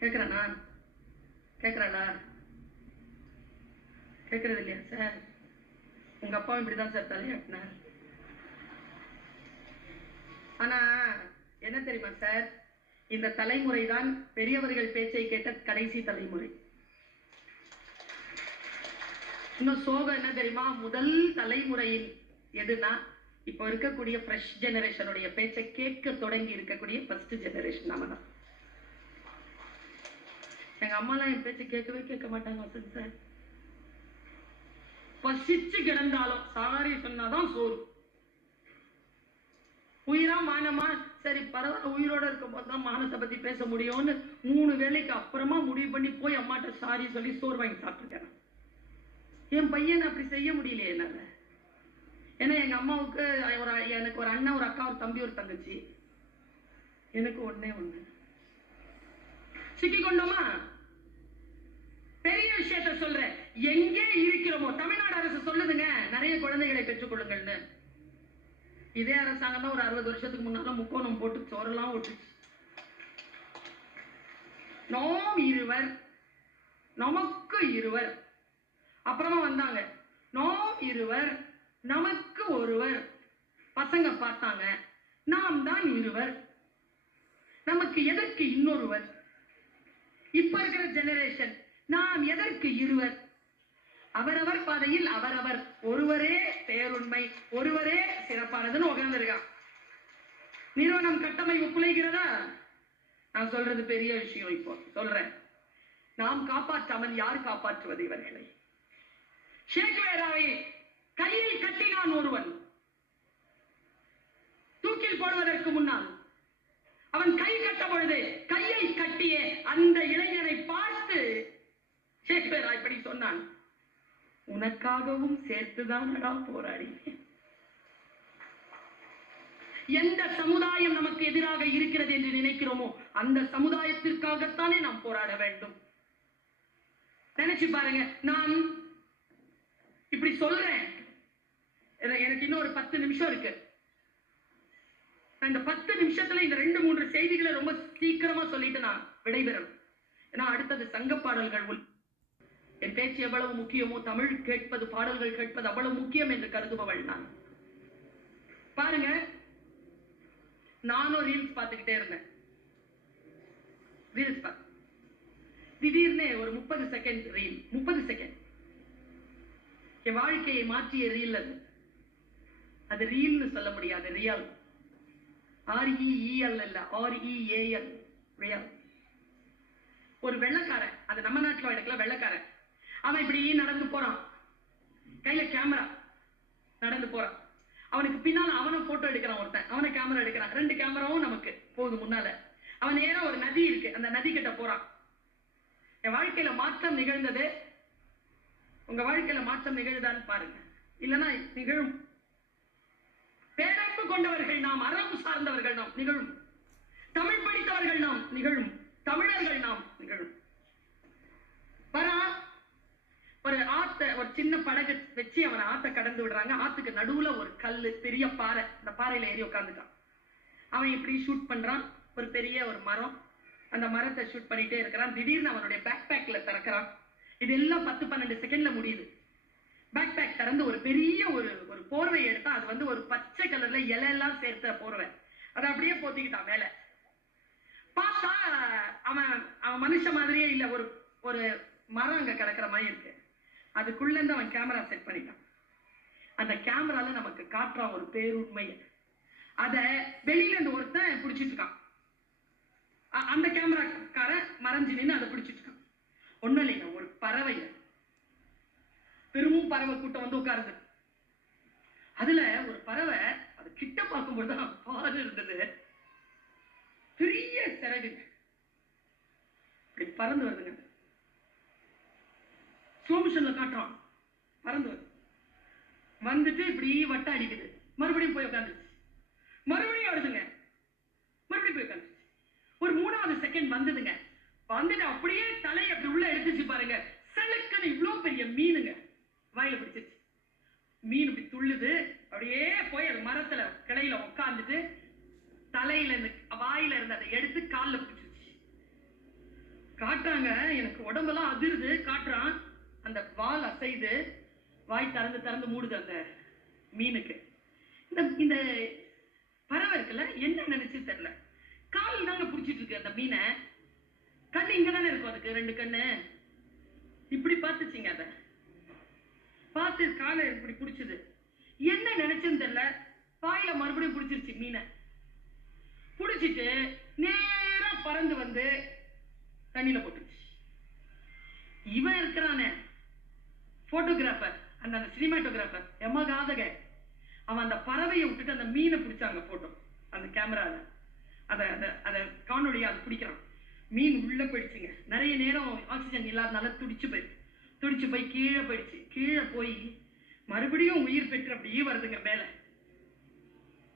கேட்குறானா? கேட்குறாளா? கேட்கறது இல்லையா சார்? உங்க அப்பாவும் இப்படிதான் சார் தலையாட்டினார். ஆனா என்ன தெரியுமா சார், இந்த தலைமுறை தான் பெரியவர்கள் பேச்சை கேட்ட கடைசி தலைமுறை. இன்னும் சோகம் என்ன தெரியுமா, முதல் தலைமுறையில் எதுனா இப்போ இருக்கக்கூடிய ஃப்ரெஷ் ஜெனரேஷனுடைய பேச்சை கேட்க தொடங்கி இருக்கக்கூடிய ஃபர்ஸ்ட் ஜெனரேஷன் நாம தான். எங்க அம்மாலாம் என் பேச்சை கேட்க மாட்டாங்க வசந்த் சார். பசிச்சு கிடந்தாலும் சாரி சொன்னாதான் சோறு. உயிரா மானமா, சரி பரவாயில்ல உயிரோட இருக்கும் போதுதான் மானத்தை பத்தி பேச முடியும்னு 3 வேளைக்கு அப்புறமா முடிவு பண்ணி போய் அம்மாட்ட சாரி சொல்லி சோறு வாங்கி சாப்பிட்டுட்டேன். என் பையன் அப்படி செய்ய முடியலையே என்னால. ஏன்னா எங்க அம்மாவுக்கு எனக்கு ஒரு அண்ணன், ஒரு அக்கா, ஒரு தம்பி, ஒரு தங்கச்சி. எனக்கு ஒண்ணே ஒண்ணு. சிக்கி கொண்டோமா? பெரிய விஷயத்த சொல்றேன். எங்கே இருக்கிறோமோ, தமிழ்நாடு அரசு சொல்லுதுங்க நிறைய குழந்தைகளை பெற்றுக் கொள்ளுங்கள்னு. இதே அரசாங்கம் தான் ஒரு 60 வருஷத்துக்கு முன்னால முக்கோணம் போட்டு சோறெல்லாம் ஓட்டுச்சு. நாம் இருவர் நமக்கு இருவர், அப்புறமா வந்தாங்க நாம் இருவர் நமக்கு ஒருவர். பசங்க பார்த்தாங்க நாம் தான் இருவர், நமக்கு எதற்கு இன்னொருவர். இப்ப இருக்கிற ஜெனரேஷன் நாம் எதற்கு இருவர். அவரவர் பாதையில் அவரவர், ஒருவரே பேருண்மை, ஒருவரே சிறப்பானதுன்னு உட்கார்ந்துருக்கான். நிறுவனம் கட்டமைப்பு குலைகிறதா? நான் சொல்றது பெரிய விஷயம். இப்போ சொல்றேன், நாம் காப்பாற்றாமல் யார் காப்பாற்றுவது இவர்களை? ஷேக்வேராவை கையில் கட்டினான் ஒருவன். தூக்கில் போடுவதற்கு முன்னால் அவன் கை கட்ட பொழுது கையை கட்டிய அந்த இளைஞனை பார்த்து ஷேக்வேரா இப்படி சொன்னான், உனக்காகவும் சேர்த்துதான் போராடி. எந்த சமுதாயம் நமக்கு எதிராக இருக்கிறது என்று நினைக்கிறோமோ அந்த சமுதாயத்திற்காகத்தானே நாம் போராட வேண்டும். நினைச்சு பாருங்க, நான் இப்படி சொல்றேன். எனக்கு இன்னும் ஒரு 10 நிமிஷம் இருக்கு. இந்த 10 நிமிஷத்துல இந்த 2-3 செய்திகளை ரொம்ப சீக்கிரமா சொல்லிட்டு நான் விடைபெறணும். ஏன்னா அடுத்தது சங்க பாடல்கள். என் பேச்சு எவ்வளவு முக்கியமோ தமிழ் கேட்பது, பாடல்கள் கேட்பது அவ்வளவு முக்கியம் என்று கருதுபவள் நான். பாருங்க, நானும் ரீல்ஸ் பார்த்துக்கிட்டே இருந்தேன். ரீல்ஸ் பார்த்து திடீர்னு ஒரு 30 செகண்ட் ரீல், 30 செகண்ட் என் வாழ்க்கையை மாற்றிய ரீல். அது ரீல்னு சொல்ல முடியாது, ரியல். REEL இல்ல, REAL, ரியல். ஒரு வெள்ளக்காரன், அது நம்ம நாட்டில் எடுக்கல, வெள்ளக்காரன். அவன் இப்படி நடந்து போறான், கையில கேமரா, நடந்து போறான். அவனுக்கு பின்னால அவனை போட்டோ எடுக்கிறான் ஒருத்தன், அவனை கேமரா எடுக்கிறான். 2 கேமராவும் நமக்கு போகுது முன்னால. அவன் நேரம் ஒரு நதி இருக்கு, அந்த நதி கிட்ட போறான். என் வாழ்க்கையில மாற்றம் நிகழ்ந்தது. உங்க வாழ்க்கையில மாற்றம் நிகழ்தான்னு பாருங்க, இல்லைன்னா நிகழும். பேரன்பு கொண்டவர்கள் நாம், அறம் சார்ந்தவர்கள் நாம், நிகழும். தமிழ் படித்தவர்கள் நாம், நிகழும். தமிழர்கள் நாம், நிகழும். வரா ஒரு ஆத்த, ஒரு சின்ன படகு வச்சு அவன் ஆத்த கடந்து விடுறாங்க. ஆத்துக்கு நடுவுல ஒரு கல்லு, பெரிய பாறை. அந்த பாறையில ஏறி உட்காந்துட்டான். அவன் இப்படி ஷூட் பண்றான். ஒரு பெரிய ஒரு மரம், அந்த மரத்தை ஷூட் பண்ணிட்டே இருக்கிறான். திடீர்னு அவனுடைய பேக் பேக்ல திறக்கிறான். இதெல்லாம் 10-12 செகண்ட்ல முடியுது. பேக் பேக் திறந்து ஒரு பெரிய ஒரு போர்வை எடுத்தா. அது வந்து ஒரு பச்சை கலர்ல இலை எல்லாம் சேர்த்த போர்வை. அதை அப்படியே போத்திக்கிட்டான் மேல. பார்த்தா அவன் மனுஷ மாதிரியே இல்ல, ஒரு மரம் அங்க கிடக்கிற மாதிரி இருக்கு. அதுக்குள்ள இருந்து அவன் கேமரா செட் பண்ணிட்டான். அந்த கேமரால நமக்கு காட்டுறான் ஒரு பேருண்மையை. அத வெளியில இருந்து ஒருத்தன் பிடிச்சிட்டு இருக்கான். அந்த கேமராக்காரன் மறைஞ்சு நின்று அதை பிடிச்சிட்டு இருக்கான். ஒண்ணும் இல்லைங்க, ஒரு பறவை, பெரும் பறவை கூட்டம் வந்து உட்காருது. அதுல ஒரு பறவை, அது கிட்ட பார்க்கும்போதுதான் பாரு இருந்தது, பெரிய சிறகு பறந்து வருதுங்க. ஸ்லோமோஷன்ல காட்டுறான், பறந்து வருது. வந்துட்டு இப்படி வட்ட அடிக்குது. மறுபடியும் போய் உட்காந்துச்சு. மறுபடியும் வருதுங்க. மறுபடியும் போய் உட்காந்துச்சு. ஒரு 3வது செகண்ட் வந்ததுங்க. வந்துட்டு அப்படியே தலை அப்படி உள்ள எடுத்துச்சு பாருங்க. சலுக்குன்னு இவ்வளவு பெரிய மீனுங்க வாயில பிடிச்சிருச்சு. மீன் இப்படி துள்ளுது. அப்படியே போய் அது மரத்துல கிளையில உட்காந்துட்டு தலையில இருந்து வாயில இருந்து அதை எடுத்து காலில் பிடிச்சிருச்சு. காட்டுறாங்க. எனக்கு உடம்பெல்லாம் அதிருது. காட்டுறான். அந்த வால் அசைது, வாய் திறந்து திறந்து மூடுது அந்த மீனுக்கு. இந்த பறவை இருக்குல்ல, என்ன நினைச்சு தெரியல, கால் தாங்க பிடிச்சிட்டு இருக்கு அந்த மீனை. கண்ணு இங்க தானே இருக்கும், அதுக்கு 2 கண்ணு. இப்படி பார்த்துச்சிங்க. அதை பார்த்து காலை இப்படி பிடிச்சது. என்ன நினைச்சுன்னு தெரியல, வாயில மறுபடியும் பிடிச்சிருச்சு மீனை. பிடிச்சிட்டு நேரா பறந்து வந்து தண்ணியில போட்டுருச்சு. இவன் இருக்கிறானே போட்டோகிராஃபர், அந்த சினிமாட்டோகிராஃபர் எமகாதக, அவன் அந்த பறவையை விட்டுட்டு அந்த மீனை பிடிச்சாங்க போட்டோ. அந்த கேமரால அத காணொலியா அது பிடிக்கிறான். மீன் உள்ள போயிடுச்சுங்க. நிறைய நேரம் ஆக்சிஜன் இல்லாதனால துடிச்சு போய் கீழே போயிடுச்சு. கீழே போய் மறுபடியும் உயிர் பெற்று அப்படியே வருதுங்க.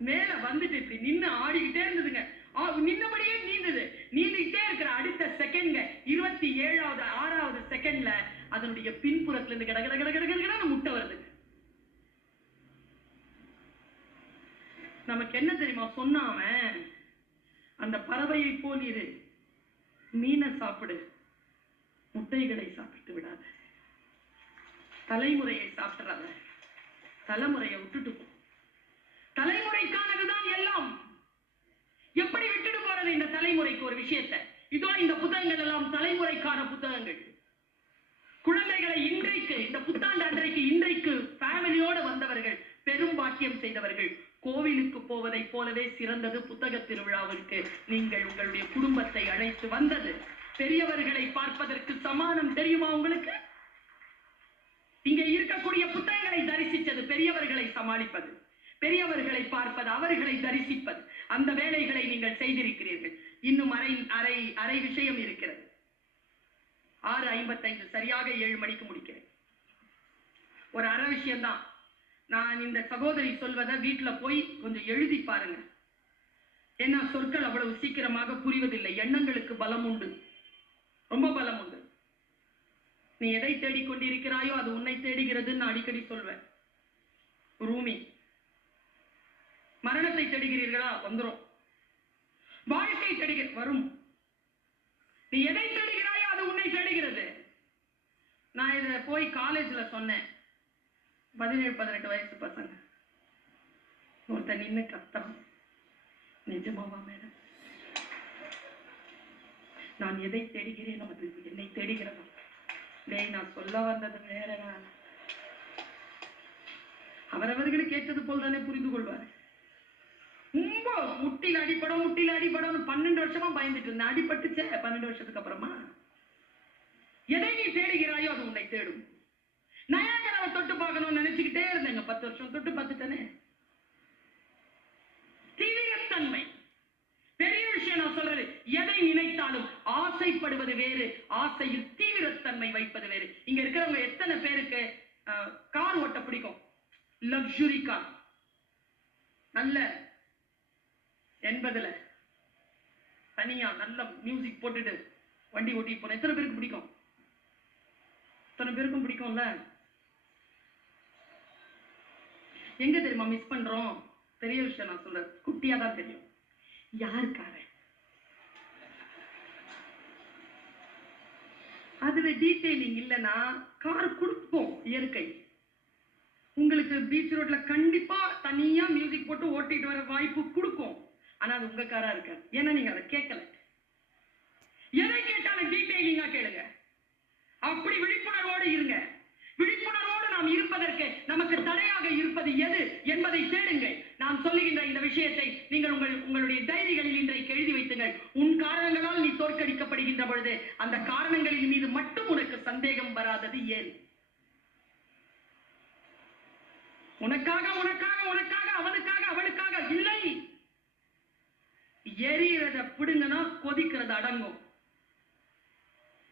மேல வந்துட்டு இப்படி நின்று ஆடிக்கிட்டே இருந்ததுங்க. நின்னபடியே நீந்துக்கிட்டே இருக்கிற அடுத்த செகண்ட்ங்க 27வது 6வது செகண்ட்ல அதனுடைய பின்புறத்துல இருந்து கட கட கட கட கட முட்டை வருதுங்க. நமக்கு என்ன தெரியுமா சொன்னாம, அந்த பறவையை போல் இரு, மீனை சாப்பிடு, முட்டைகளை சாப்பிட்டு விடாத, தலைமுறையை சாப்பிடாத, தலைமுறையை விட்டுட்டு போ. தலைமுறைக்கானதுதான் எல்லாம். எப்படி விட்டுட்டு போறது இந்த தலைமுறைக்கு ஒரு விஷயத்தை? இதோ இந்த புத்தகங்கள் எல்லாம் தலைமுறைக்கான புத்தகங்கள். குழந்தைகளை இன்றைக்கு, இந்த புத்தாண்டு அன்றைக்கு, இன்றைக்கு ஃபேமிலியோட வந்தவர்கள், பெரும் பாக்கியம் செய்தவர்கள். கோவிலுக்கு போவதை போலவே சிறந்தது புத்தக திருவிழாவிற்கு நீங்கள் உங்களுடைய குடும்பத்தை அழைத்து வந்தது. பெரியவர்களை பார்ப்பதற்கு சமானம் தெரியுமா உங்களுக்கு? இங்கே இருக்கக்கூடிய புத்தகங்களை தரிசித்தது பெரியவர்களை சமாளிப்பது, பெரியவர்களை பார்ப்பது, அவர்களை தரிசிப்பது. அந்த வேலைகளை நீங்கள் செய்திருக்கிறீர்கள். இன்னும் அரை விஷயம் இருக்கிறது. 6:55 சரியாக 7 மணிக்கு முடிக்கிறேன். ஒரு அரை விஷயம்தான். நான் இந்த சகோதரி சொல்வதை வீட்டுல போய் கொஞ்சம் எழுதி பாருங்க. ஏன்னா சொற்கள் அவ்வளவு சீக்கிரமாக புரிவதில்லை. எண்ணங்களுக்கு பலம் உண்டு, ரொம்ப பலம் உண்டு. நீ எதை தேடிக்கொண்டிருக்கிறாயோ அது உன்னை தேடுகிறதுன்னு நான் அடிக்கடி சொல்வேன். ரூமி, மரணத்தை தேடுகிறீர்களா? வந்துரும். வாழ்க்கை தேடுகிற வரும். நீ எதை தேடுகிறாயோ அது உன்னை தேடுகிறது. நான் இதை போய் காலேஜ்ல சொன்னேன். 17-18 வயசு பசங்க ஒருத்தன் நின்று கத்தான், நிஜமாவா மேடம்? நான் எதை தேடுகிறேன் அது என்னை தேடுகிறதா? டேய், நான் சொல்ல வந்தது வேற. அவரவர்களுக்கு கேட்டது போல் தானே புரிந்து கொள்வார். ரொம்ப முட்டில அடிப்படும் 12 வருஷமா பயந்துட்டு இருந்தேன். அடிபட்டுச்சே 12 வருஷத்துக்கு அப்புறமா. எதை நீ தேடுகிறாயோ அது உன்னை தேடும். நயாகராவை தொட்டு பார்க்கணும்னு நினைச்சுக்கிட்டே இருந்தேங்க. 10 வருஷம் தொட்டு பார்த்துட்டேனே. தீவிரத்தன்மை பெரிய விஷயம். நான் சொல்றது, எதை நினைத்தாலும் ஆசைப்படுவது வேறு, ஆசையில் தீவிரத்தன்மை வைப்பது வேறு. இங்க இருக்கிறவங்க எத்தனை பேருக்கு கார் ஓட்ட பிடிக்கும்? லக்ஸுரி கார், நல்ல 80ல தனியா நல்ல மியூசிக் போட்டுட்டு வண்டி ஓட்டிட்டு போன எத்தனை பேருக்கு பிடிக்கும்? எத்தனை பேருக்கும் பிடிக்கும்ல. எங்க தெரியுமா மிஸ் பண்றோம்? பெரிய விஷயம் நான் சொல்றேன், குட்டியா தான் தெரியும். யாருக்காக அதுல டீடைலிங் இல்லைன்னா கார் கொடுப்போம். இயற்கை உங்களுக்கு பீச் ரோட்ல கண்டிப்பா தனியா மியூசிக் போட்டு ஓட்டிட்டு வர வாய்ப்பு கொடுக்கும். ஆனா அது உங்க காரா இருக்காது. ஏன்னா நீங்க அதை கேட்கல. எதை கேட்டாலும் டீடைலிங்கா கேளுங்க. அப்படி விழிப்புணர்வோடு இருங்க. விழிப்புணர்வோடு நாம் இருப்பதற்கு நமக்கு தடையாக இருப்பது எது என்பதை தேடுங்கள். நான் சொல்லுகின்ற இந்த விஷயத்தை நீங்கள் உங்களுடைய டைரிகளில் இன்றைக்கு எழுதி வைத்துங்கள். உன் காரணங்களால் நீ தோற்கடிக்கப்படுகின்ற பொழுது அந்த காரணங்களின் மீது மட்டும் உனக்கு சந்தேகம் வராதது ஏன்? உனக்காக உனக்காக உனக்காக அவனுக்காக அவளுக்காக இல்லை. எரியறத பிடுங்கன்னா கொதிக்கிறது அடங்கும்.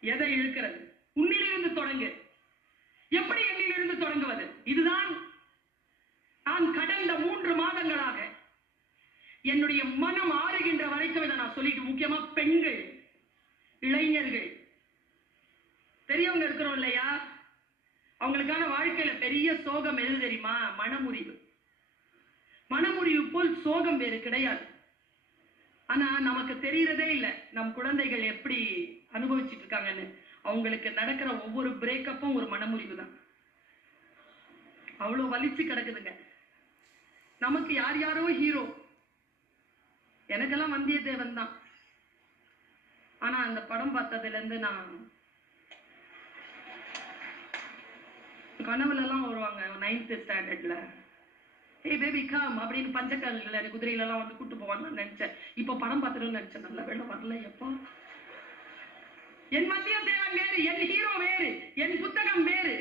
எதை இழுக்கிறது? உன்னிலிருந்து தொடங்கு. எப்படி என்னிலிருந்து தொடங்குவது? இதுதான் நான் கடந்த 3 மாதங்களாக என்னுடைய மனம் ஆறுகின்ற வரைக்கும் இதை நான் சொல்லிட்டு, முக்கியமா பெண்கள், இளைஞர்கள், பெரியவங்க இருக்கிறோம் இல்லையா, அவங்களுக்கான வாழ்க்கையில பெரிய சோகம் எது தெரியுமா? மனமுறிவு. மனமுறிவு போல் சோகம் வேறு கிடையாது. ஆனா நமக்கு தெரியறதே இல்லை நம் குழந்தைகள் எப்படி அனுபவிச்சுட்டு இருக்காங்கன்னு. அவங்களுக்கு நடக்கிற ஒவ்வொரு பிரேக்கப்பும் ஒரு மனமுறிவு தான். அவ்வளவு வலிச்சு கிடக்குதுங்க. நமக்கு யார் யாரோ ஹீரோ. எனக்கெல்லாம் வந்தியத்தேவன் தான். ஆனா அந்த படம் பார்த்ததுல இருந்து நான் கனவுல எல்லாம் வருவாங்க 9th ஸ்டாண்டர்ட்ல. ஏய் பேபி கம் அப்படின்னு பஞ்சக்கல்ல குதிரையில எல்லாம் வந்து கூட்டு போவான்னு நினைச்சேன். இப்ப படம் பார்த்துட்டு நினைச்சேன், நல்ல வேலை வரல எப்பா. என் வந்தியத்தேவன் வேறு, என் ஹீரோ வேறு, என் புத்தகம் வேறு.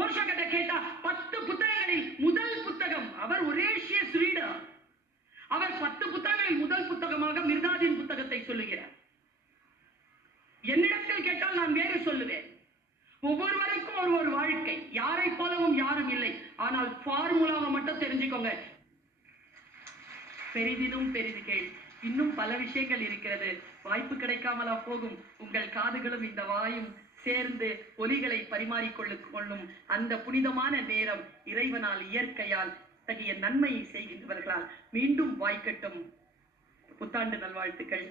ஓஷோ கிட்ட கேட்டா 10 புத்தகங்களில் முதல் புத்தகம், அவர் ஒரேஷியஸ் ரீடர். அவர் 10 புத்தகங்களில் முதல் புத்தகமாக மிர்தாஜின் புத்தகத்தை சொல்லுகிறார். என்னிடத்தில் கேட்டால் நான் வேறு சொல்லுவேன். ஒவ்வொருவருக்கும் ஒரு வாழ்க்கை. யாரை போலவும் யாரும் இல்லை. ஆனால் ஃபார்முலாவை மட்டும் தெரிஞ்சுக்கோங்க. பெரிதினும் பெரிது கேள். இன்னும் பல விஷயங்கள் இருக்கிறது. வாய்ப்பு கிடைக்காமலா போகும். உங்கள் காதுகளும் இந்த வாயும் சேர்ந்து ஒலிகளை பரிமாறிக்கொள்ளும் அந்த புனிதமான நேரம் இறைவனால், இயற்கையால், தகிய நன்மையை செய்கின்றவர்களால் மீண்டும் வாய்க்கட்டும். புத்தாண்டு நல்வாழ்த்துக்கள்.